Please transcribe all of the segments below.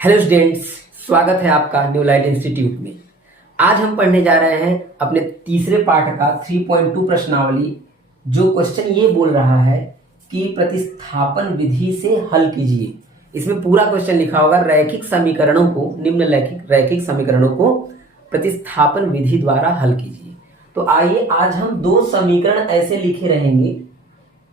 Hello students, स्वागत है आपका न्यू लाइट इंस्टीट्यूट में। आज हम पढ़ने जा रहे हैं अपने तीसरे पाठ का 3.2 प्रश्नावली, जो क्वेश्चन ये बोल रहा है कि प्रतिस्थापन विधि से हल कीजिए। इसमें पूरा क्वेश्चन लिखा होगा रैखिक समीकरणों को, निम्नलिखित रैखिक समीकरणों को प्रतिस्थापन विधि द्वारा हल कीजिए। तो आइए आज हम दो समीकरण ऐसे लिखे रहेंगे,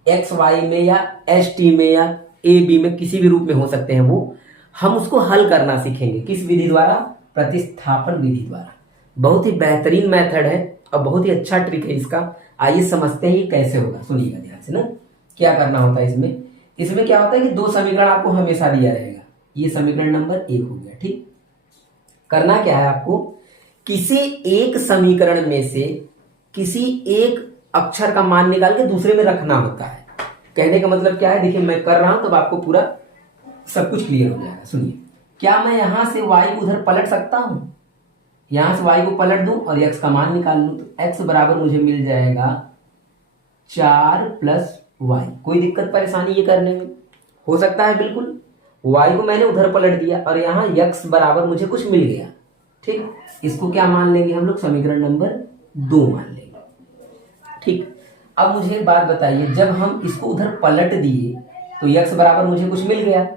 एक्स वाई में या एच टी में या ए बी में, किसी भी रूप में हो सकते हैं वो। हम उसको हल करना सीखेंगे किस विधि द्वारा? प्रतिस्थापन विधि द्वारा। बहुत ही बेहतरीन मेथड है और बहुत ही अच्छा ट्रिक है इसका। आइए समझते हैं ये कैसे होगा, सुनिएगा ध्यान से ना। क्या करना होता है इसमें? इसमें क्या होता है कि दो समीकरण आपको हमेशा दिया रहेगा। ये समीकरण नंबर 1 हो गया, ठीक। करना क्या है आपको? किसी एक समीकरण में से किसी एक अक्षर का मान निकाल के दूसरे में रखना होता है। कहने का मतलब क्या है, देखिए मैं कर रहा हूं तब आपको पूरा सब कुछ क्लियर हो जाएगा। सुनिए, क्या मैं यहां से y को उधर पलट सकता हूं? यहां से y को पलट दूं और x का मान निकाल लूं, तो x बराबर मुझे मिल जाएगा 4 प्लस y। कोई दिक्कत परेशानी ये करने में? हो सकता है बिल्कुल। y को मैंने उधर पलट दिया और यहां x बराबर मुझे कुछ मिल गया, ठीक। इसको क्या मान लेंगे हम लोग? समीकरण नंबर 2 मान लेंगे, ठीक। अब मुझे एक बात बताइए, जब हम इसको उधर पलट दिए तो x बराबर मुझे कुछ मिल गया।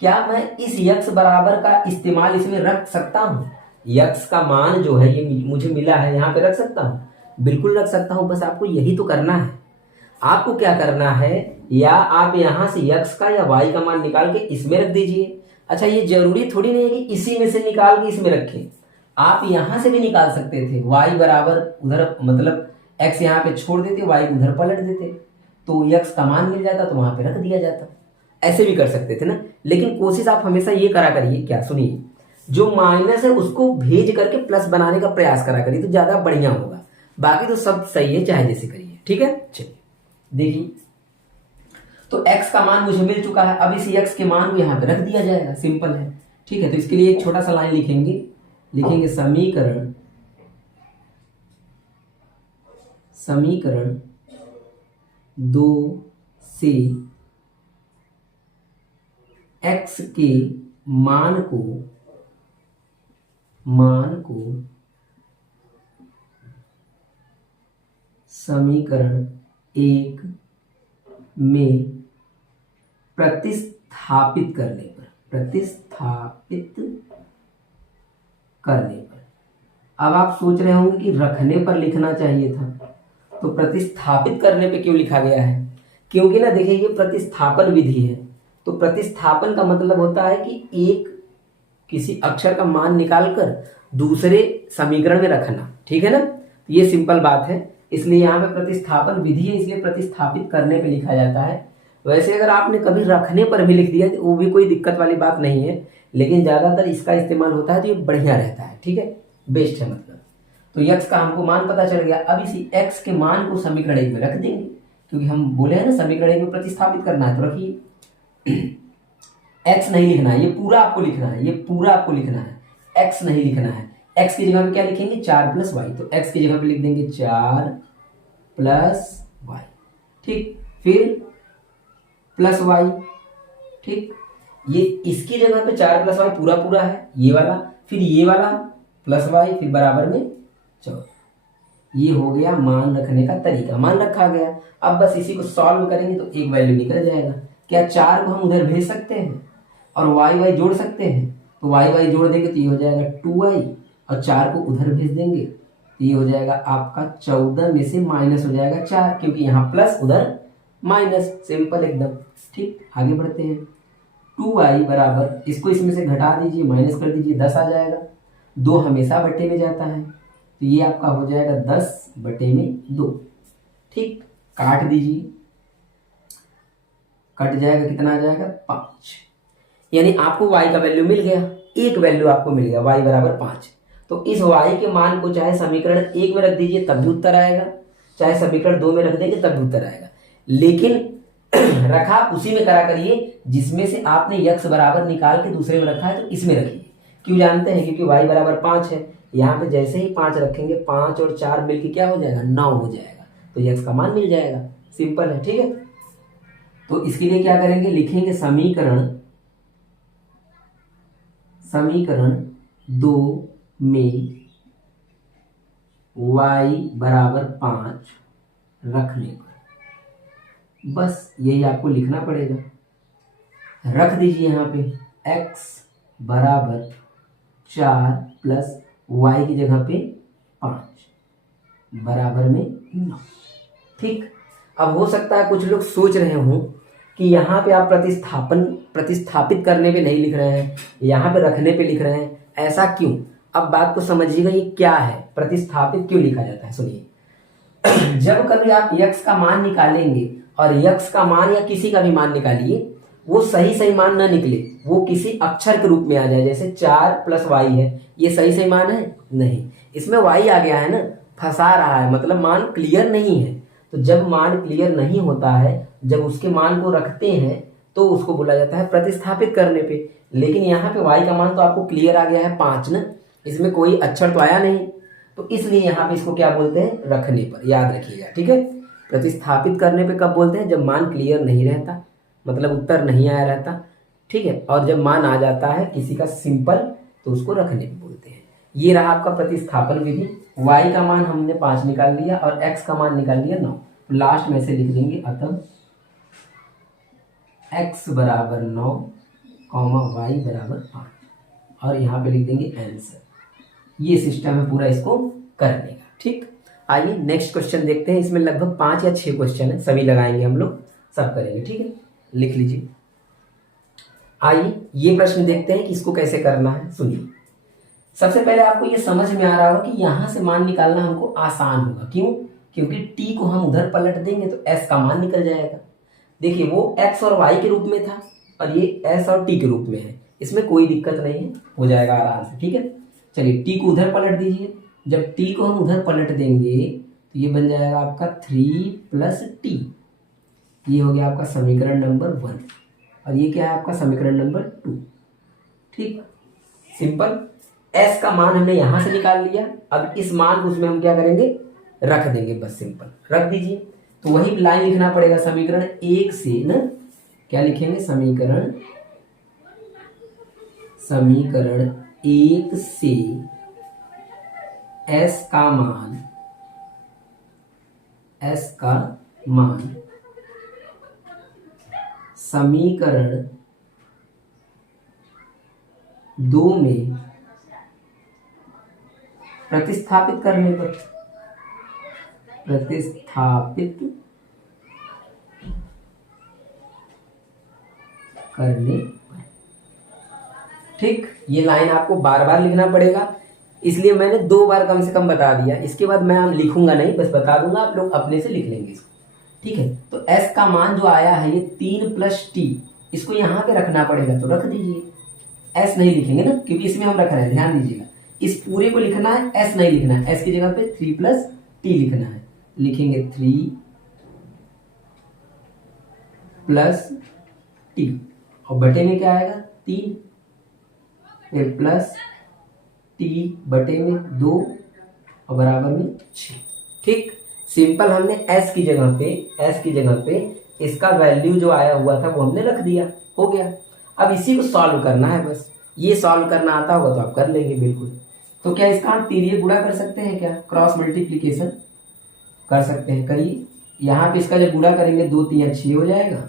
क्या मैं इस x बराबर का इस्तेमाल इसमें रख सकता हूं? x का मान जो है ये मुझे मिला है, यहां पे रख सकता हूं? बिल्कुल रख सकता हूं। बस आपको यही तो करना है। आपको क्या करना है, या आप यहां से x का या y का मान निकाल के इसमें रख दीजिए। अच्छा, ये जरूरी थोड़ी नहीं है कि इसी में से निकाल के इसमें रखें। आप यहां से भी निकाल सकते थे। y बराबर उधर, मतलब x यहाँ पे छोड़ देते, y को उधर पलट देते, तो x का मान मिल जाता, तो वहां पे रख दिया जाता। ऐसे भी कर सकते थे ना। लेकिन कोशिश आप हमेशा ये करा करिए, क्या, सुनिए, जो माइनस है उसको भेज करके प्लस बनाने का प्रयास करा करिए, तो ज्यादा बढ़िया होगा। बाकी तो सब सही है, चाहे जैसे करिए, ठीक है। चलिए देखिए, तो x का मान मुझे मिल चुका है। अब इसी x के मान को यहाँ पे रख दिया जाएगा, सिंपल है, ठीक है। तो इसके लिए एक छोटा सा लाइन लिखेंगे समीकरण 2 से x के मान को समीकरण 1 में प्रतिस्थापित करने पर अब आप सोच रहे होंगे कि रखने पर लिखना चाहिए था, तो प्रतिस्थापित करने पे क्यों लिखा गया है? क्योंकि ना देखिए, ये प्रतिस्थापन विधि है। तो प्रतिस्थापन का मतलब होता है कि एक किसी अक्षर का मान निकालकर दूसरे समीकरण में रखना, ठीक है ना। ये सिंपल बात है, इसलिए यहाँ पे प्रतिस्थापन विधि है, इसलिए प्रतिस्थापित करने पे लिखा जाता है। वैसे अगर आपने कभी रखने पर भी लिख दिया तो वो भी कोई दिक्कत वाली बात नहीं है, लेकिन ज्यादातर इसका इस्तेमाल होता है तो ये बढ़िया रहता है, ठीक है, बेस्ट है मतलब। तो x का हमको मान पता चल गया। अब इसी x के मान को समीकरण 1 में रख देंगे, क्योंकि हम बोले हैं ना समीकरण 1 में प्रतिस्थापित करना है, तो रखिए। x नहीं लिखना है, ये पूरा आपको लिखना है, x नहीं लिखना है। x की जगह पे क्या लिखेंगे? 4 प्लस वाई। तो x की जगह पे लिख देंगे 4 प्लस वाई, ठीक। फिर प्लस वाई, ठीक। ये इसकी जगह पे 4 प्लस वाई पूरा है, ये वाला, फिर ये वाला प्लस वाई, फिर बराबर में 4। ये हो गया मान रखने का तरीका, मान रखा गया। अब बस इसी को सॉल्व करेंगे तो एक वैल्यू निकल जाएगा। क्या 4 को हम उधर भेज सकते हैं और वाई जोड़ सकते हैं? तो वाई जोड़ देंगे तो ये हो जाएगा 2y, और 4 को उधर भेज देंगे तो ये हो जाएगा आपका 14 में से माइनस हो जाएगा 4, क्योंकि यहाँ प्लस उधर माइनस, सिंपल एकदम, ठीक। आगे बढ़ते हैं। 2y बराबर, इसको इसमें से घटा दीजिए, माइनस कर दीजिए, 10 आ जाएगा। 2 हमेशा बटे में जाता है, तो ये आपका हो जाएगा 10/2, ठीक। काट दीजिए, कट जाएगा, कितना आ जाएगा? 5। यानी आपको y का वैल्यू मिल गया, एक वैल्यू आपको मिल गया, y बराबर 5। तो इस y के मान को चाहे समीकरण 1 में रख दीजिए तब भी उत्तर आएगा, चाहे समीकरण 2 में रख देंगे तब भी उत्तर आएगा। लेकिन रखा उसी में करा करिए जिसमें से आपने x बराबर निकाल के दूसरे में रखा है, तो इसमें रखिए। क्यों जानते हैं? क्योंकि y बराबर 5 है। यहाँ पे जैसे ही 5 रखेंगे, 5 और 4 मिलके क्या हो जाएगा? 9 हो जाएगा, तो x का मान मिल जाएगा, सिंपल है, ठीक है। तो इसके लिए क्या करेंगे? लिखेंगे समीकरण समीकरण 2 में y बराबर 5 रखने पर, बस यही आपको लिखना पड़ेगा। रख दीजिए यहाँ पे x बराबर 4 प्लस y की जगह पे 5 बराबर में 9। ठीक, अब हो सकता है कुछ लोग सोच रहे हों कि यहाँ पे आप प्रतिस्थापित करने पे नहीं लिख रहे हैं, यहाँ पे रखने पे लिख रहे हैं, ऐसा क्यों? अब बात को समझिएगा, ये क्या है, प्रतिस्थापित क्यों लिखा जाता है। सुनिए, जब कभी आप x का मान निकालेंगे और x का मान या किसी का भी मान निकालिए, वो सही मान ना निकले, वो किसी अक्षर के रूप में आ जाए, जैसे 4 प्लस y है, ये सही मान है नहीं, इसमें y आ गया है ना, फंसा रहा है, मतलब मान क्लियर नहीं है। तो जब मान क्लियर नहीं होता है, जब उसके मान को रखते हैं तो उसको बोला जाता है प्रतिस्थापित करने पे। लेकिन यहाँ पे y का मान तो आपको क्लियर आ गया है 5 ना, इसमें कोई अक्षर तो आया नहीं, तो इसलिए यहाँ पे इसको क्या बोलते हैं, रखने पर, याद रखिएगा। ठीक है, प्रतिस्थापित करने पे कब बोलते हैं, जब मान क्लियर नहीं रहता, मतलब उत्तर नहीं आया रहता। ठीक है, और जब मान आ जाता है किसी का सिंपल, तो उसको रखने पे बोलते हैं। ये रहा आपका प्रतिस्थापन विधि। y का मान हमने 5 निकाल लिया और x का मान निकाल लिया 9। लास्ट में से लिख देंगे अतः x बराबर 9 y बराबर 5 और यहाँ पे लिख देंगे आंसर। ये सिस्टम है पूरा इसको करने का। ठीक, आइए नेक्स्ट क्वेश्चन देखते हैं। इसमें लगभग 5 या 6 क्वेश्चन है, सभी लगाएंगे हम लोग, सब करेंगे। ठीक है, लिख लीजिए। आइए ये प्रश्न देखते हैं कि इसको कैसे करना है। सुनिए, सबसे पहले आपको ये समझ में आ रहा होगा कि यहां से मान निकालना हमको आसान होगा। क्यों? क्योंकि t को हम उधर पलट देंगे तो s का मान निकल जाएगा। देखिए, वो x और y के रूप में था और ये s और t के रूप में है, इसमें कोई दिक्कत नहीं है, हो जाएगा आराम से। ठीक है, चलिए t को उधर पलट दीजिए। जब t को हम उधर पलट देंगे तो ये बन जाएगा आपका 3 प्लस t। ये हो गया आपका समीकरण नंबर 1 और ये क्या है आपका समीकरण नंबर 2। ठीक, सिंपल। s का मान हमने यहां से निकाल लिया, अब इस मान को उसमें हम क्या करेंगे, रख देंगे, बस सिंपल रख दीजिए। तो वही लाइन लिखना पड़ेगा, समीकरण 1 से ना, क्या लिखेंगे, समीकरण 1 से s का मान समीकरण 2 में प्रतिस्थापित करने पर, ठीक, ये लाइन आपको बार बार लिखना पड़ेगा, इसलिए मैंने 2 बार कम से कम बता दिया। इसके बाद मैं लिखूंगा नहीं, बस बता दूंगा, आप लोग अपने से लिख लेंगे इसको। ठीक है, तो s का मान जो आया है ये 3 प्लस t, इसको यहाँ पे रखना पड़ेगा, तो रख दीजिए। s नहीं लिखेंगे ना, क्योंकि इसमें हम रख रहे हैं, ध्यान दीजिएगा, इस पूरे को लिखना है, s नहीं लिखना है, s की जगह पे 3 प्लस t लिखना है। लिखेंगे 3 प्लस t और बटे में क्या आएगा 3, फिर प्लस t बटे में 2 और बराबर में 6। ठीक, सिंपल, हमने s की जगह पे इसका वैल्यू जो आया हुआ था वो हमने रख दिया, हो गया। अब इसी को सॉल्व करना है, बस ये सॉल्व करना आता होगा तो आप कर लेंगे बिल्कुल। तो क्या इसका हम तिर्यक गुणा कर सकते हैं, क्या क्रॉस मल्टीप्लीकेशन कर सकते हैं, करिए। यहाँ पे इसका जब गुणा करेंगे 2 3 6 हो जाएगा,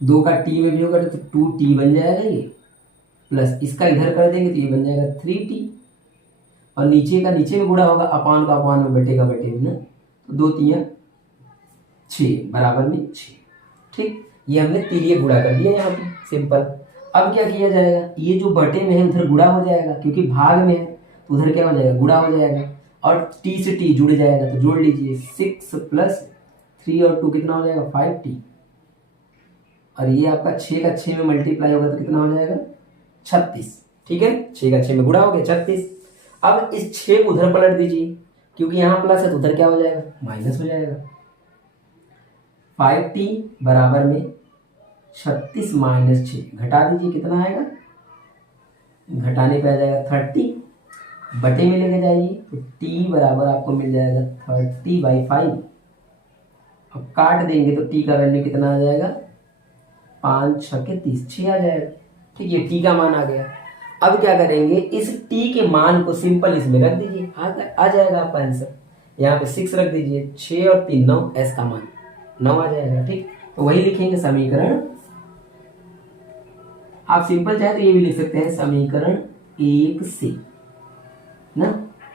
2 का t में भी होगा तो 2t बन जाएगा ये, प्लस इसका इधर कर देंगे तो ये बन जाएगा 3t और नीचे का नीचे में गुणा होगा, अपान का अपान में, बटे का बटे में ना, तो 2 3 6 बराबर में 6। ठीक, ये हमने तिर्यक गुणा कर दिया यहाँ पे, सिंपल। अब क्या किया जाएगा, ये जो बटे में है उधर गुणा हो जाएगा, क्योंकि भाग में है तो उधर क्या हो जाएगा, गुणा हो जाएगा, और t से t जुड़ जाएगा तो जोड़ लीजिए, 6 प्लस 3 और 2 कितना हो जाएगा 5t, और ये आपका 6 का 6 में मल्टीप्लाई होगा तो कितना हो जाएगा 36। ठीक है, 6 का 6 में गुणा हो गया 36। अब इस 6 को उधर पलट दीजिए, क्योंकि यहाँ प्लस है तो उधर क्या हो जाएगा, माइनस हो जाएगा। 5t बराबर में 36 माइनस 6 घटा दीजिए, कितना आएगा, घटाने पे आ जाएगा 30, बटे में लेके जाइए तो t बराबर आपको मिल जाएगा 30/5। अब काट देंगे तो t का वैल्यू कितना आ जाएगा, 5 6 30, 6 आ जाएगा। ठीक है, t का मान आ गया। अब क्या करेंगे, इस t के मान को सिंपल इसमें रख दीजिए, आ जाएगा आपका आंसर। यहाँ पे 6 रख दीजिए, 6 और 3 9, s का मान 9 आ जाएगा। ठीक, तो वही लिखेंगे समीकरण, आप सिंपल चाहे तो ये भी लिख सकते हैं समीकरण 1 से ना,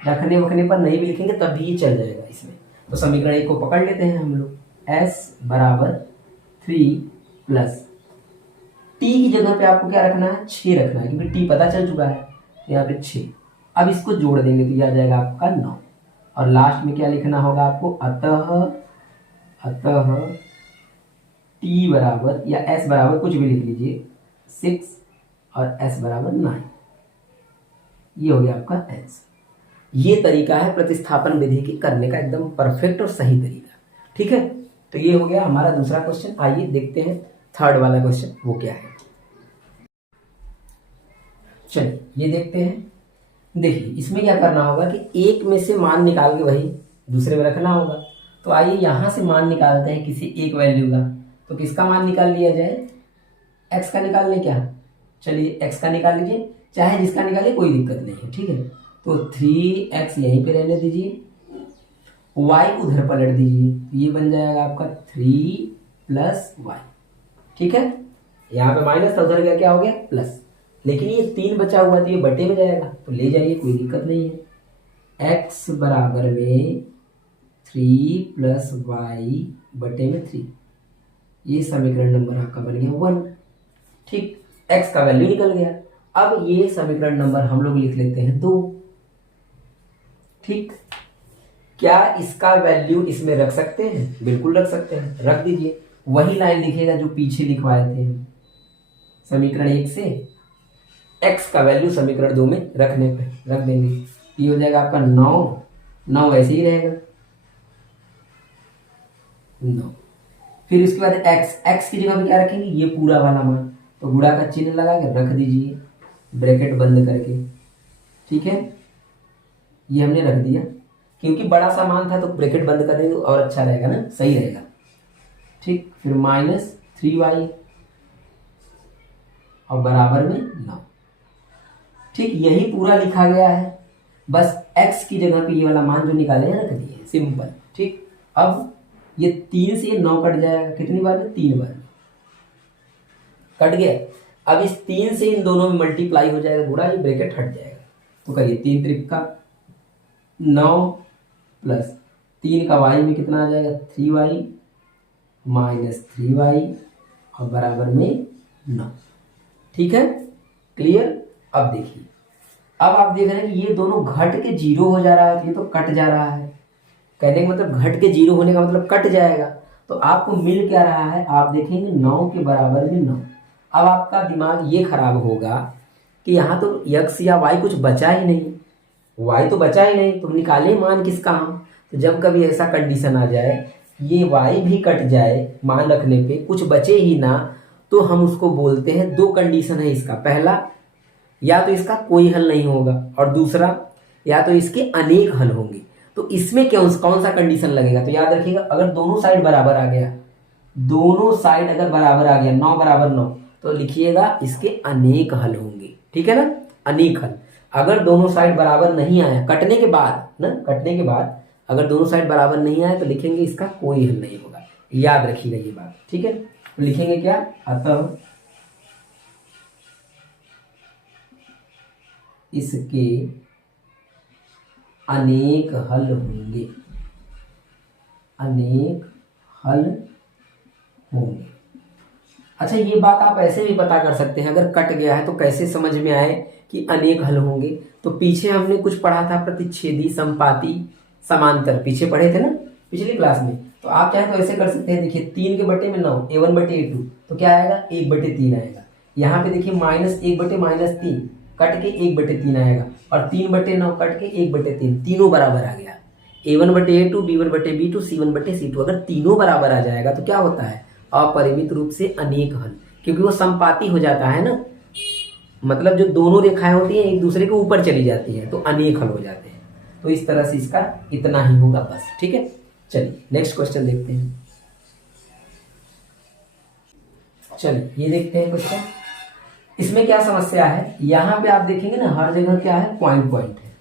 रखने वखने पर नहीं भी लिखेंगे तब भी ये चल जाएगा इसमें। तो समीकरण 1 को पकड़ लेते हैं हम लोग, s बराबर 3 प्लस t की जगह पे आपको क्या रखना है, 6 रखना है, क्योंकि t पता चल चुका है, यहाँ पे 6। अब इसको जोड़ देंगे तो ये आ जाएगा आपका 9, और लास्ट में क्या लिखना होगा आपको, अतः t बराबर या s बराबर कुछ भी लिख लीजिए 6 और s बराबर 9। ये हो गया आपका आंसर। ये तरीका है प्रतिस्थापन विधि की करने का, एकदम परफेक्ट और सही तरीका। ठीक है, तो ये हो गया हमारा दूसरा क्वेश्चन। आइए देखते हैं थर्ड वाला क्वेश्चन वो क्या है। चलिए ये देखते हैं। देखिए इसमें क्या करना होगा कि एक में से मान निकाल के वही दूसरे में रखना होगा। तो आइए यहां से मान निकालते हैं किसी एक वैल्यू का। तो किसका मान निकाल लिया जाए, x का निकाल लें क्या, चलिए x का निकाल लीजिए, चाहे जिसका निकालिए कोई दिक्कत नहीं है। ठीक है, तो 3x यहीं पे रहने दीजिए, y उधर पलट दीजिए, तो ये बन जाएगा आपका 3 प्लस y। ठीक है, यहाँ पे माइनस था, उधर गया क्या हो गया प्लस, लेकिन ये 3 बचा हुआ तो ये बटे में जाएगा, तो ले जाइए कोई दिक्कत नहीं है। x बराबर में 3 प्लस y बटे में 3, ये समीकरण नंबर आपका बन गया 1। ठीक, x का वैल्यू निकल गया। अब ये समीकरण नंबर हम लोग लिख लेते हैं 2। ठीक, क्या इसका वैल्यू इसमें रख सकते हैं, बिल्कुल रख सकते हैं, रख दीजिए। वही लाइन लिखेगा जो पीछे लिखवाए थे हम समीकरण 1 से, x का वैल्यू समीकरण 2 में रखने पे रख देंगे, ये हो जाएगा आपका 9 वैसे ही रहेगा 9। फिर उसके बाद x की जगह पे क्या रखेंगे, ये पूरा वाला मान, तो गुणा का चिन्ह लगा के रख दीजिए ब्रैकेट बंद करके। ठीक है, ये हमने रख दिया, क्योंकि बड़ा सा मान था तो ब्रैकेट बंद कर देंगे और अच्छा रहेगा ना, सही रहेगा। ठीक, फिर माइनस 3y और बराबर में 9। ठीक, यही पूरा लिखा गया है, बस x की जगह पे ये वाला मान जो निकाले हैं रख दिए, सिंपल। ठीक, अब ये 3 से 9 कट जाएगा, कितनी बार में, 3 बार में कट गया। अब इस 3 से इन दोनों में मल्टीप्लाई हो जाएगा, गुणा, ये ब्रैकेट हट जाएगा। तो करिए 3 त्रिक 9 प्लस 3 का y में कितना आ जाएगा, 3y माइनस 3y और बराबर में 9। ठीक है, क्लियर। अब देखिए, अब आप देख रहे हैं कि ये दोनों घट के 0 हो जा रहा है, तो ये तो कट जा रहा है। कहने का मतलब घट के 0 होने का मतलब कट जाएगा, तो आपको मिल क्या रहा है, आप देखेंगे 9 के बराबर में 9। अब आपका दिमाग ये खराब होगा कि यहाँ तो x या y कुछ बचा ही नहीं, y तो बचा ही नहीं, तो निकाले मान किसका हम। तो जब कभी ऐसा कंडीशन आ जाए, ये y भी कट जाए मान रखने पे, कुछ बचे ही ना, तो हम उसको बोलते हैं, दो कंडीशन है इसका, पहला या तो इसका कोई हल नहीं होगा, और दूसरा या तो इसके अनेक हल होंगे। तो इसमें कौन सा कंडीशन लगेगा, तो याद रखिएगा, अगर दोनों साइड बराबर आ गया, दोनों साइड अगर बराबर आ गया, 9 बराबर 9, तो लिखिएगा इसके अनेक हल होंगे। ठीक है ना, अनेक हल। अगर दोनों साइड बराबर नहीं आया, कटने के बाद अगर दोनों साइड बराबर नहीं आया, तो लिखेंगे इसका कोई हल नहीं होगा। याद रखिएगा ये बात। ठीक है, तो लिखेंगे क्या, अतः इसके अनेक हल होंगे, अनेक हल होंगे। अच्छा, ये बात आप ऐसे भी पता कर सकते हैं, अगर कट गया है तो कैसे समझ में आए कि अनेक हल होंगे। तो पीछे हमने कुछ पढ़ा था, प्रतिच्छेदी, संपाती, समांतर, पीछे पढ़े थे ना पिछली क्लास में। तो आप चाहे तो ऐसे कर सकते हैं, देखिए 3 के बटे में 9, a1 बटे a2, तो क्या आएगा, 1 बटे 3 आएगा। यहाँ पे देखिए माइनस 1 बटे माइनस 3 कट के 1 बटे 3 आएगा, और 3 बटे 9 कट के 1 बटे 3, तीनों बराबर आ गया। a1 बटे a2, b1 बटे b2, c1 बटे c2, अगर तीनों बराबर आ जाएगा तो क्या होता है, अपरिमित रूप से अनेक हल, क्योंकि वो संपाती हो जाता है ना, मतलब जो दोनों रेखाएं होती हैं एक दूसरे के ऊपर चली जाती हैं, तो अनेक हल हो जाते हैं। तो इस तरह से इसका इतना ही होगा बस। ठीक है, चलिए नेक्स्ट क्वेश्चन देखते हैं। चलिए ये देखते हैं क्वेश्चन। इसमें क्या समस्या है, यहाँ पे आप देखेंगे ना हर जगह क्या है, पॉइंट पॉइंट है,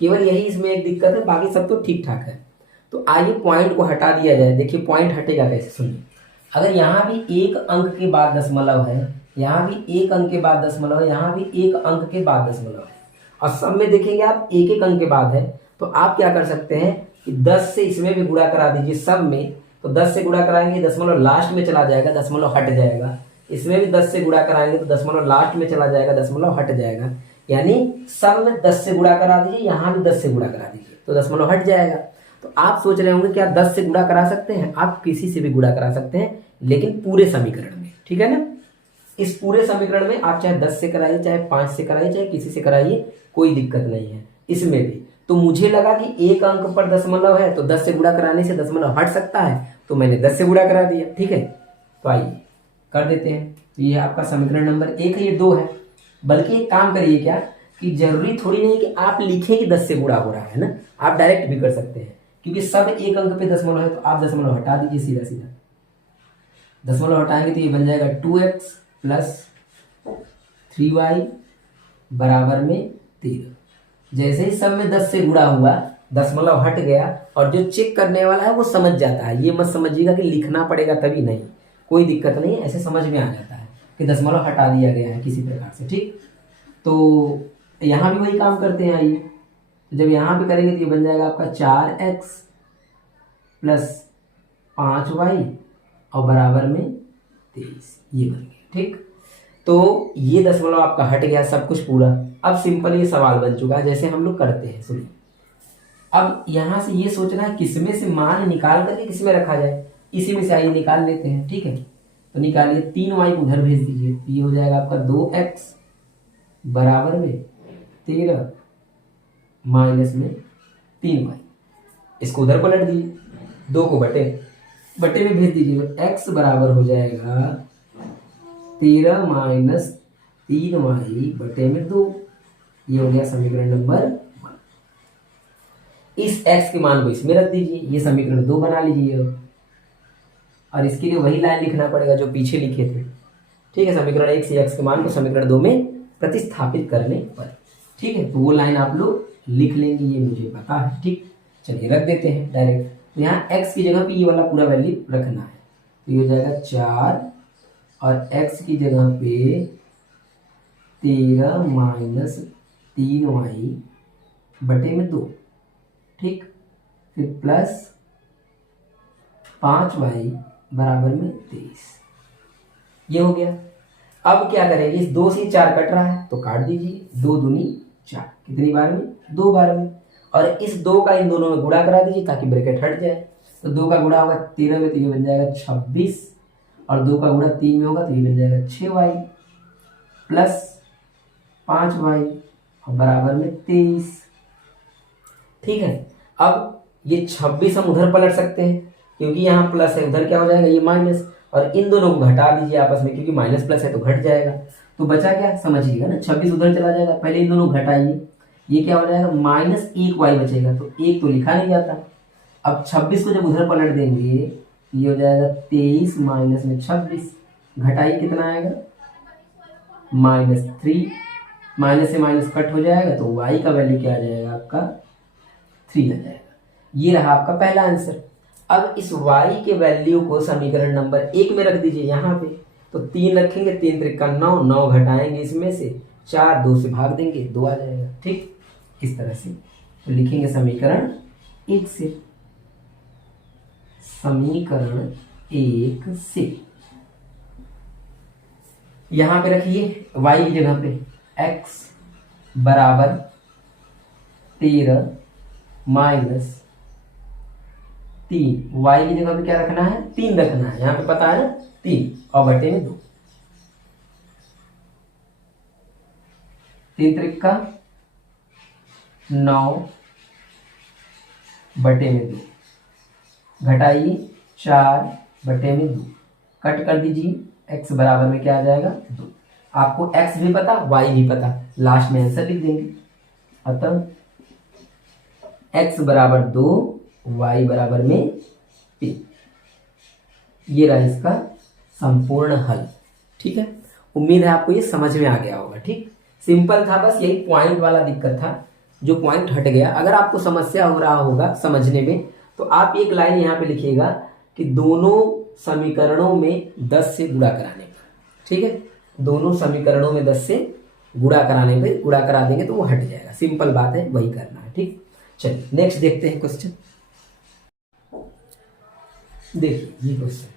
केवल यही इसमें एक दिक्कत है, बाकी सब तो ठीक ठाक है। तो आइए पॉइंट को हटा दिया जाए। देखिए पॉइंट हटेगा कैसे, सुनिए। अगर यहाँ भी एक अंक के बाद दशमलव है, यहाँ भी एक अंक के बाद दशमलव है, यहाँ भी एक अंक के बाद दशमलव है, और सब में देखेंगे आप एक एक अंक के बाद है, तो आप क्या कर सकते हैं कि 10 से इसमें भी गुणा करा दीजिए सब में। तो 10 से गुणा कराएंगे दशमलव लास्ट में चला जाएगा, दशमलव हट जाएगा। इसमें भी 10 से गुणा कराएंगे तो दशमलव लास्ट में चला जाएगा, दशमलव हट जाएगा। यानी सब में 10 से गुणा करा दीजिए, यहाँ भी 10 से गुणा करा दीजिए तो दशमलव हट जाएगा। तो आप सोच रहे होंगे क्या 10 से गुणा करा सकते हैं? आप किसी से भी गुणा करा सकते हैं, लेकिन पूरे समीकरण में, ठीक है ना। इस पूरे समीकरण में आप चाहे 10 से कराइए, चाहे 5 से कराइए, चाहे किसी से कराइए, कोई दिक्कत नहीं है इसमें भी। तो मुझे लगा कि एक अंक पर दशमलव है तो 10 से गुणा कराने से दशमलव हट सकता है, तो मैंने 10 से गुणा करा दिया, ठीक है। तो आइए कर देते हैं। तो ये आपका समीकरण नंबर 1 है, ये 2 है। बल्कि एक काम करिए क्या कि जरूरी थोड़ी नहीं कि आप लिखें कि 10 से गुणा हो रहा है ना, आप डायरेक्ट भी कर सकते हैं, क्योंकि सब एक अंक पे दशमलव है, तो आप दशमलव हटा दीजिए सीधा सीधा। दशमलव हटाएंगे तो ये बन जाएगा 2x प्लस 3y बराबर में 13। जैसे ही सब में 10 से गुणा हुआ, दशमलव हट गया, और जो चेक करने वाला है वो समझ जाता है। ये मत समझिएगा कि लिखना पड़ेगा तभी, नहीं, कोई दिक्कत नहीं, ऐसे समझ में आ जाता है कि दशमलव हटा दिया गया है किसी प्रकार से, ठीक। तो यहाँ भी वही काम करते हैं। आइए तो जब यहाँ भी करेंगे तो ये बन जाएगा आपका 4x प्लस 5y और बराबर में 23, ये बन गया, ठीक। तो ये दशमलव आपका हट गया सब कुछ पूरा। अब सिंपल ये सवाल बन चुका है जैसे हम लोग करते हैं, सुनिए। अब यहाँ से ये सोचना है किसमें से मान निकाल करके किसमें रखा जाए, इसी में से आइए निकाल लेते हैं, ठीक है। तो निकालिए, 3y को उधर भेज दीजिए, तो ये हो जाएगा आपका 2x बराबर में 13 माइनस में 3y। इसको उधर पलट दीजिए, 2 को बटे में भेज दीजिए, तो x बराबर हो जाएगा 13 माइनस 3y बटे में 2। ये हो गया समीकरण नंबर 1। इस x के मान को इसमें रख दीजिए, ये समीकरण 2 बना लीजिए, और इसके लिए वही लाइन लिखना पड़ेगा जो पीछे लिखे थे, ठीक है। समीकरण 1 से x के मान को समीकरण 2 में प्रतिस्थापित करने पर, ठीक है। तो वो लाइन आप लोग लिख लेंगे, ये मुझे पता है, ठीक। चलिए रख देते हैं डायरेक्ट। तो यहाँ x की जगह पे ये वाला पूरा वैल्यू रखना है, तो ये हो जाएगा 4, और x की जगह पे 13 माइनस 3y बटे में 2, ठीक। फिर प्लस 5y बराबर में 23, ये हो गया। अब क्या करेंगे, इस 2 से 4 कट रहा है तो काट दीजिए, 2 दूनी 4, कितनी बार में, 2 बार में। और इस 2 का इन दोनों में गुणा करा दीजिए ताकि ब्रैकेट हट जाए। तो 2 का गुणा होगा 13 में तो ये बन जाएगा 26, और 2 का गुणा 3 में होगा तो ये बन जाएगा 6y प्लस 5y और बराबर में 23, ठीक है। अब ये 26 हम उधर पलट सकते हैं क्योंकि यहाँ प्लस है, उधर क्या हो जाएगा ये माइनस, और इन दोनों को घटा दीजिए आपस में क्योंकि माइनस प्लस है तो घट जाएगा। तो बचा क्या, समझिएगा ना, 26 उधर चला जाएगा, पहले इन दोनों को घटाइए, ये क्या हो जाएगा माइनस 1y बचेगा, तो 1 तो लिखा नहीं जाता। अब 26 को जब उधर पलट देंगे ये हो जाएगा 23 माइनस में 26, घटाइए कितना आएगा -3, माइनस से माइनस कट हो जाएगा तो y का वैल्यू क्या आ जाएगा आपका 3 आ जाएगा। ये रहा आपका पहला आंसर। अब इस y के वैल्यू को समीकरण नंबर 1 में रख दीजिए यहाँ पे, तो 3 रखेंगे, 3 त्रिका 9, 9 घटाएंगे इसमें से 4, 2 से भाग देंगे 2 आ जाएगा, ठीक। इस तरह से तो लिखेंगे समीकरण 1 से, समीकरण 1 से यहाँ पे रखिए y की जगह पे x बराबर 13 माइनस 3, y की जगह पे क्या रखना है 3 रखना है, यहाँ पे पता है ना 3 और बटे में 2, 3 त्रिका 9 बटे में 2, घटाइए 4 बटे में 2, कट कर दीजिए, x बराबर में क्या आ जाएगा 2। आपको x भी पता y भी पता, लास्ट में आंसर लिख देंगे। अतः x बराबर 2, y बराबर में 3, ये रहा इसका संपूर्ण हल, ठीक है। उम्मीद है आपको ये समझ में आ गया होगा। ठीक, सिंपल था, बस यही पॉइंट वाला दिक्कत था, जो पॉइंट हट गया। अगर आपको समस्या हो रहा होगा समझने में तो आप एक लाइन यहाँ पे लिखिएगा कि दोनों समीकरणों में 10 से गुणा कराने पर, ठीक है, दोनों समीकरणों में 10 से गुणा कराने पे गुणा करा देंगे तो वो हट जाएगा। सिंपल बात है, वही करना है। ठीक, चलिए नेक्स्ट देखते हैं क्वेश्चन। देखिए ये क्वेश्चन,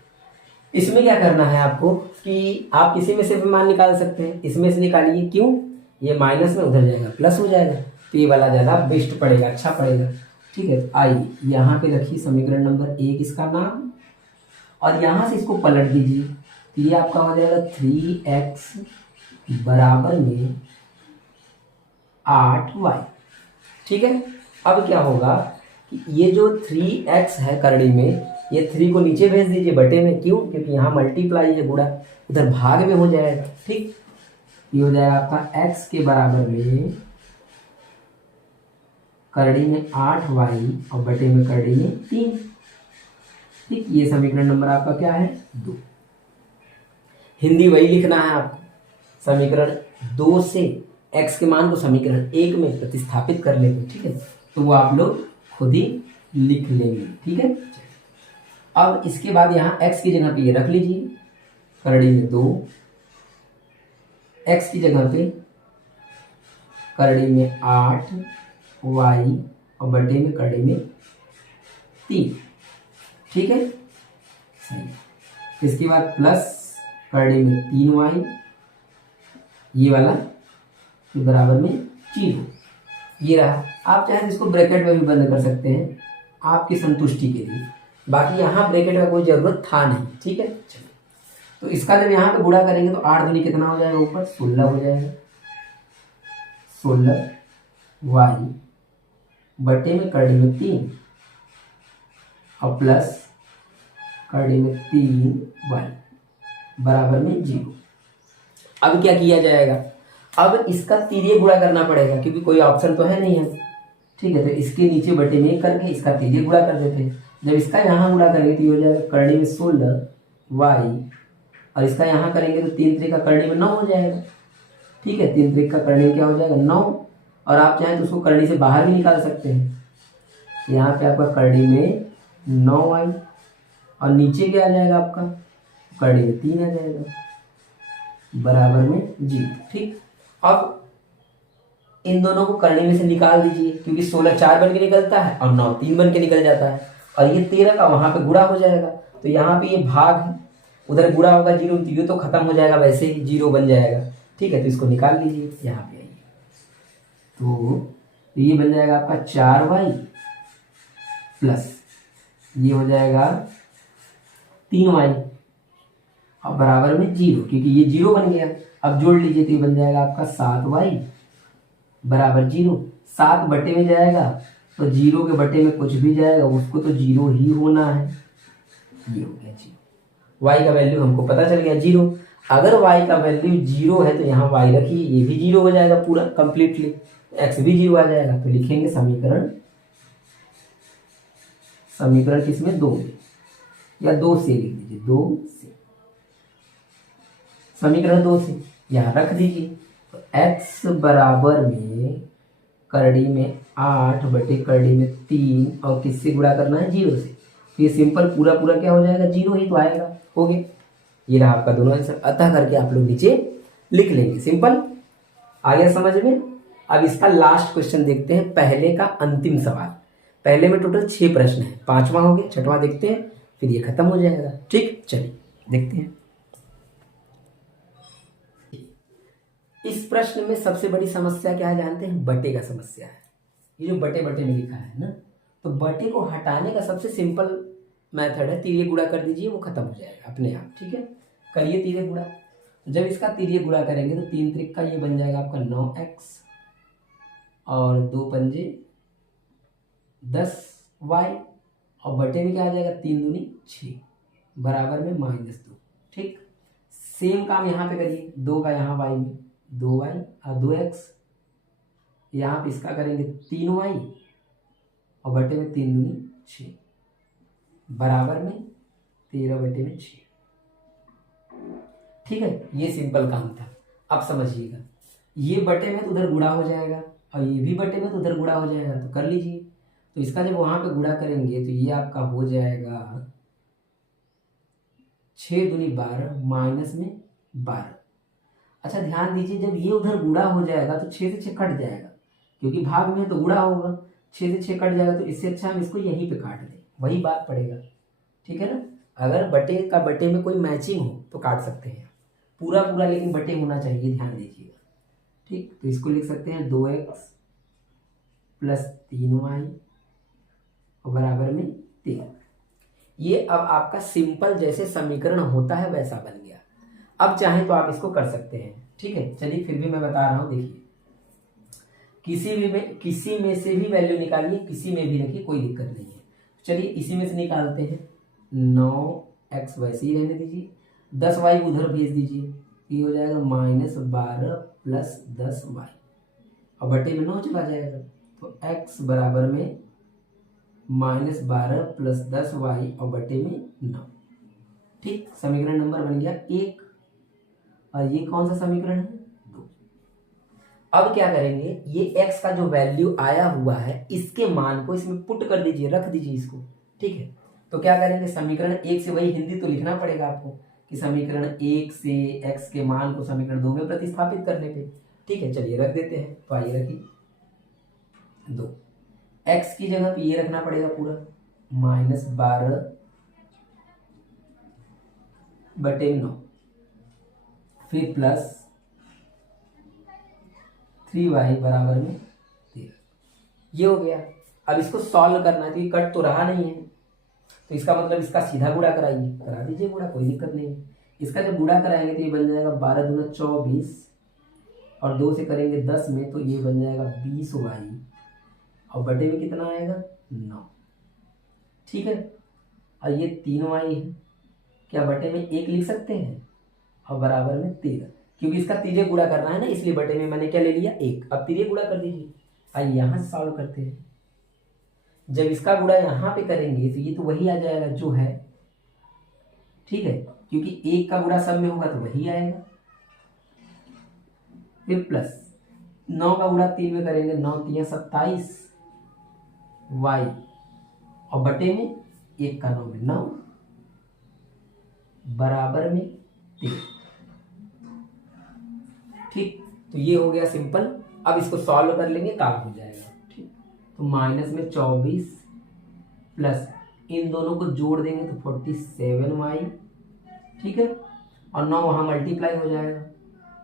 इसमें क्या करना है आपको कि आप किसी में से भी मान निकाल सकते हैं, इसमें से निकालिए। क्यों? ये माइनस में उधर जाएगा प्लस हो जाएगा, तो ये वाला ज़्यादा बेस्ट पड़ेगा, अच्छा पड़ेगा। ठीक है, तो आइए यहाँ पे रखिए समीकरण नंबर 1 इसका नाम, और यहाँ से इसको पलट दीजिए, तो ये आपका हो जाएगा 3x बराबर में 8y। ठीक है, अब क्या होगा कि ये जो 3x है करड़ी में, ये 3 को नीचे भेज दीजिए बटे में। क्यों? क्योंकि यहाँ मल्टीप्लाई है, गुणा, उधर भाग में हो जाएगा। ठीक, ये हो जाएगा आपका x के बराबर में करड़ी में 8y और बटे में करड़ी में 3। ठीक, ये समीकरण नंबर आपका क्या है? 2। हिंदी वही लिखना है आपको, समीकरण 2 से x के मान को समीकरण 1 में प्रतिस्थापित कर लेंगे। ठीक है, तो वो आप लोग खुद ही लिख लेंगे। ठीक है, अब इसके बाद यहाँ x की जगह पे ये रख लीजिए, करड़ी में 2, x की जगह पे करड़ी में 8 y और बटे में करड़ी में 3। ठीक है, सही। इसके बाद प्लस करड़ी में 3y, ये वाला बराबर में 0, ये रहा। आप चाहे तो इसको ब्रैकेट में भी बंद कर सकते हैं आपकी संतुष्टि के लिए, बाकी यहाँ ब्रैकेट का कोई जरूरत था नहीं। ठीक है, चलिए, तो इसका जब यहाँ पे गुणा करेंगे तो 8 दूनी कितना हो जाएगा? ऊपर 16 हो जाएगा, 16y बटे में करड़ी में 3 और प्लस करड़ी में 3y बराबर में 0। अब क्या किया जाएगा? अब इसका तिर्यक गुणा करना पड़ेगा, क्योंकि कोई ऑप्शन तो है नहीं है। ठीक है, तो इसके नीचे बटे में करके इसका तिर्यक गुणा कर देते हैं। जब इसका यहाँ गुणा करेंगे तो ये हो जाएगा करड़ी में 16y, और इसका यहाँ करेंगे तो 3 त्रिक का करड़ी में 9 हो जाएगा। ठीक है, 3 त्रिक का करड़ी में क्या हो जाएगा? 9, और आप चाहें तो उसको करड़ी से बाहर भी निकाल सकते हैं। यहाँ पे आपका करड़ी में 9y और नीचे क्या आ जाएगा आपका? करड़ी में 3 आ जाएगा बराबर में 0। ठीक, अब इन दोनों को करड़ी में से निकाल दीजिए, क्योंकि 16 4 बन के निकलता है और 9 3 बन के निकल जाता है, और ये 13 का वहां पे गुणा हो जाएगा। तो यहाँ पे ये भाग है, उधर गुणा होगा 0, तो ये तो खत्म हो जाएगा, वैसे ही 0 बन जाएगा। ठीक है, तो इसको निकाल लीजिए, यहाँ पे आइए, तो ये बन जाएगा आपका 4y प्लस ये हो जाएगा 3y और बराबर में 0, क्योंकि ये 0 बन गया। अब जोड़ लीजिए तो ये बन जाएगा आपका 7y बराबर 0। 7 बटे में जाएगा तो 0 के बटे में कुछ भी जाएगा, उसको तो 0 ही होना है। ये हो गया 0। y का वैल्यू हमको पता चल गया 0। अगर y का वैल्यू 0 है तो यहाँ y रखिए, ये भी 0 हो जाएगा पूरा कंप्लीटली, x भी 0 आ जाएगा। तो लिखेंगे समीकरण किसमें? 2 में, या 2 से लिख दीजिए, 2 से, समीकरण 2 से यहाँ रख दीजिए। तो x बराबर में करड़ी में 8 बटे करड़ी में 3, और किससे गुणा करना है? 0 से। तो ये सिंपल पूरा पूरा क्या हो जाएगा? 0 ही तो आएगा। हो गया, ये रहा आपका दोनों आंसर। अतः करके आप लोग नीचे लिख लेंगे। सिंपल, आ गया समझ में? अब इसका लास्ट क्वेश्चन देखते हैं, पहले का अंतिम सवाल। पहले में टोटल 6 प्रश्न है, 5वां हो गया, 6वां देखते हैं, फिर ये खत्म हो जाएगा। ठीक, चलिए देखते हैं। इस प्रश्न में सबसे बड़ी समस्या क्या है जानते हैं? बटे का समस्या है। ये जो बटे बटे में लिखा है ना, तो बटे को हटाने का सबसे सिंपल मेथड है, तिर्यक गुणा कर दीजिए, वो खत्म हो जाएगा अपने आप। ठीक है, करिए तिर्यक गुणा। जब इसका तिर्यक गुणा करेंगे तो 3 त्रिक का ये बन जाएगा आपका 9x और 2 पंजे 10y, और बटे में क्या आ जाएगा? 3 दूनी 6 बराबर में -2। ठीक, सेम काम यहाँ पे करिए, 2 का यहाँ y में 2y और 2x, यहाँ पे इसका करेंगे 3y और बटे में 3 दूनी 6 बराबर में 13 बटे में 6। ठीक है, ये सिंपल काम था। अब समझिएगा, ये बटे में तो उधर गुणा हो जाएगा और ये भी बटे में तो उधर गुणा हो जाएगा, तो कर लीजिए। तो इसका जब वहां पे गुणा करेंगे तो ये आपका हो जाएगा 6 दूनी 12 माइनस में 12। अच्छा ध्यान दीजिए, जब ये उधर गुणा हो जाएगा तो 6 से 6 कट जाएगा, क्योंकि भाग में तो गुणा होगा, 6 से 6 कट जाएगा, तो इससे अच्छा हम इसको यहीं पे काट दें, वही बात पड़ेगा। ठीक है ना, अगर बटे का बटे में कोई मैचिंग हो तो काट सकते हैं, पूरा पूरा लेकिन बटे होना चाहिए, ध्यान दीजिएगा। ठीक, तो इसको लिख सकते हैं 2x प्लस 3y और बराबर में 13। ये अब आपका सिंपल जैसे समीकरण होता है वैसा बन गया। अब चाहे तो आप इसको कर सकते हैं। ठीक है, चलिए फिर भी मैं बता रहा हूं, देखिए किसी में से भी वैल्यू निकालिए, किसी में भी रखिए, कोई दिक्कत नहीं है। चलिए इसी में से निकालते हैं, 9x वैसे ही रहने दीजिए, 10y उधर भेज दीजिए, ये हो जाएगा -12 प्लस 10y और बटे में 9 चला जाएगा, तो x बराबर में -12 प्लस 10y और बटे में 9। ठीक, समीकरण नंबर बन गया 1। और ये कौन सा समीकरण है, 2। अब क्या करेंगे, ये x का जो वैल्यू आया हुआ है इसके मान को इसमें पुट कर दीजिए, रख दीजिए इसको। ठीक है, तो क्या करेंगे, समीकरण 1 से, वही हिंदी तो लिखना पड़ेगा आपको कि समीकरण 1 से x के मान को समीकरण 2 में प्रतिस्थापित करने पे। ठीक है, चलिए रख देते हैं, तो आइए रखिए 2, x की जगह पे ये रखना पड़ेगा पूरा, -12 बटे 9, फिर प्लस 3y बराबर में 13। ये हो गया। अब इसको सॉल्व करना है, तो ये कट तो रहा नहीं है, तो इसका मतलब इसका सीधा गुणा कराइए, करा दीजिए गुणा, कोई दिक्कत नहीं है। इसका जब गुणा कराएंगे तो ये बन जाएगा 12 दूना 24 और 2 से करेंगे 10 में, तो ये बन जाएगा 20y और बटे में कितना आएगा, 9। ठीक है, और ये 3y है, क्या बटे में 1 लिख सकते हैं और बराबर में 13, क्योंकि इसका तिर्यक गुणा करना है ना, इसलिए बटे में मैंने क्या ले लिया, 1। अब तिर्यक गुणा कर दीजिए। आइए यहाँ से सॉल्व करते हैं। जब इसका गुणा यहाँ पे करेंगे तो ये तो वही आ जाएगा जो है। ठीक है, क्योंकि 1 का गुणा सब में होगा तो वही आएगा, फिर प्लस 9 का गुणा 3 में करेंगे, 9 3 27 y और बटे में 1 का 9 में 9 बराबर में 3। ठीक, तो ये हो गया सिंपल। अब इसको सॉल्व कर लेंगे, काम हो जाएगा। ठीक, तो माइनस में 24 प्लस इन दोनों को जोड़ देंगे तो 47y। ठीक है, और 9 वहां मल्टीप्लाई हो जाएगा,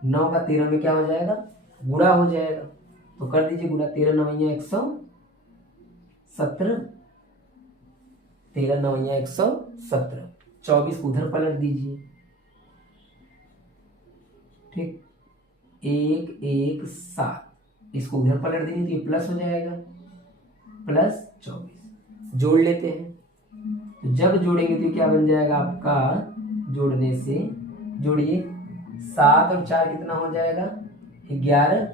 9 का 13 में क्या हो जाएगा, गुणा हो जाएगा, तो कर दीजिए गुणा, 13 9 117, 13 9 117, 24 को उधर पलट दीजिए। ठीक, 1 1 7, इसको उधर पलट देंगे तो ये प्लस हो जाएगा, प्लस 24 जोड़ लेते हैं। तो जब जोड़ेंगे तो क्या बन जाएगा आपका, जोड़ने से जोड़िए, 7 और 4 कितना हो जाएगा, 11,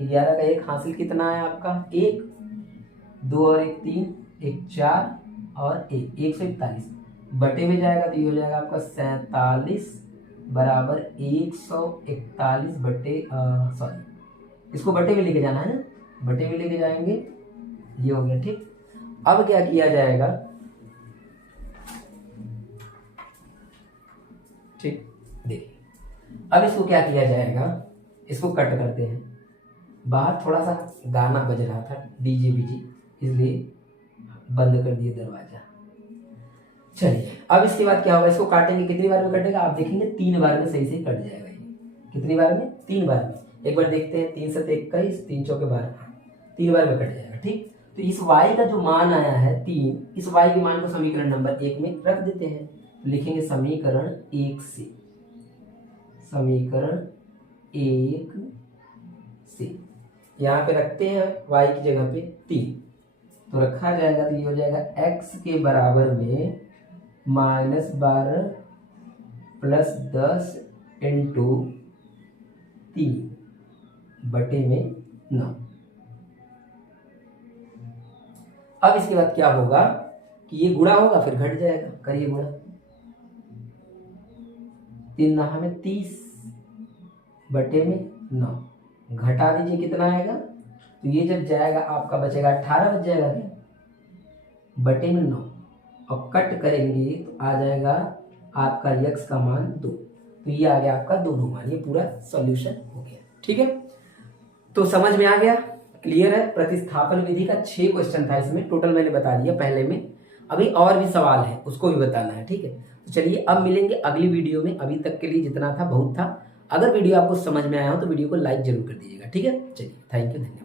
11 का 1 हासिल कितना है आपका, 1, 2 और 1 3, 1 4 और 1 141 बटे में जाएगा तो ये हो जाएगा आपका 47 बराबर 141 बटे सॉरी इसको बटे में लेके जाना है ना, बटे में लेके जाएंगे, ये हो गया। ठीक, अब क्या किया जाएगा, ठीक देखिए, अब इसको क्या किया जाएगा, इसको कट करते हैं। बाहर थोड़ा सा गाना बज रहा था, डीजे बीजी, इसलिए बंद कर दिए दरवाजा। चलिए अब इसके बाद क्या होगा, इसको काटेंगे, कितनी बार में कटेगा आप देखेंगे, 3 बार में सही से कट जाएगा ये। कितनी बार में, 3 बार में। एक बार देखते हैं, 3 7 21, 3 चौके 12, 3 बार में कट जाएगा। ठीक, तो इस y का जो मान आया है 3, इस y के मान को समीकरण नंबर 1 में रख देते हैं। लिखेंगे समीकरण 1 से, समीकरण 1 से यहाँ पे रखते हैं y की जगह पे 3, तो रखा जाएगा तो ये हो जाएगा x के बराबर में -12 प्लस 10 इंटू 3 बटे में 9। अब इसके बाद क्या होगा कि ये गुणा होगा फिर घट जाएगा, करिए गुणा, 3 9 में 30 बटे में 9, घटा दीजिए कितना आएगा, तो ये जब जाएगा आपका बचेगा 18 बच जाएगा क्या, बटे में 9, और कट करेंगे तो आ जाएगा आपका x का मान 2, तो ये आ गया आपका दोनों मान। ये पूरा सॉल्यूशन हो गया। ठीक है, तो समझ में आ गया, क्लियर है। प्रतिस्थापन विधि का 6 क्वेश्चन था इसमें, टोटल मैंने बता दिया पहले में, अभी और भी सवाल है उसको भी बताना है। ठीक है, तो चलिए अब मिलेंगे अगली वीडियो में। अभी तक के लिए जितना था बहुत था। अगर वीडियो आपको समझ में आया हो तो वीडियो को लाइक जरूर कर दीजिएगा। ठीक है, चलिए, थैंक यू, धन्यवाद।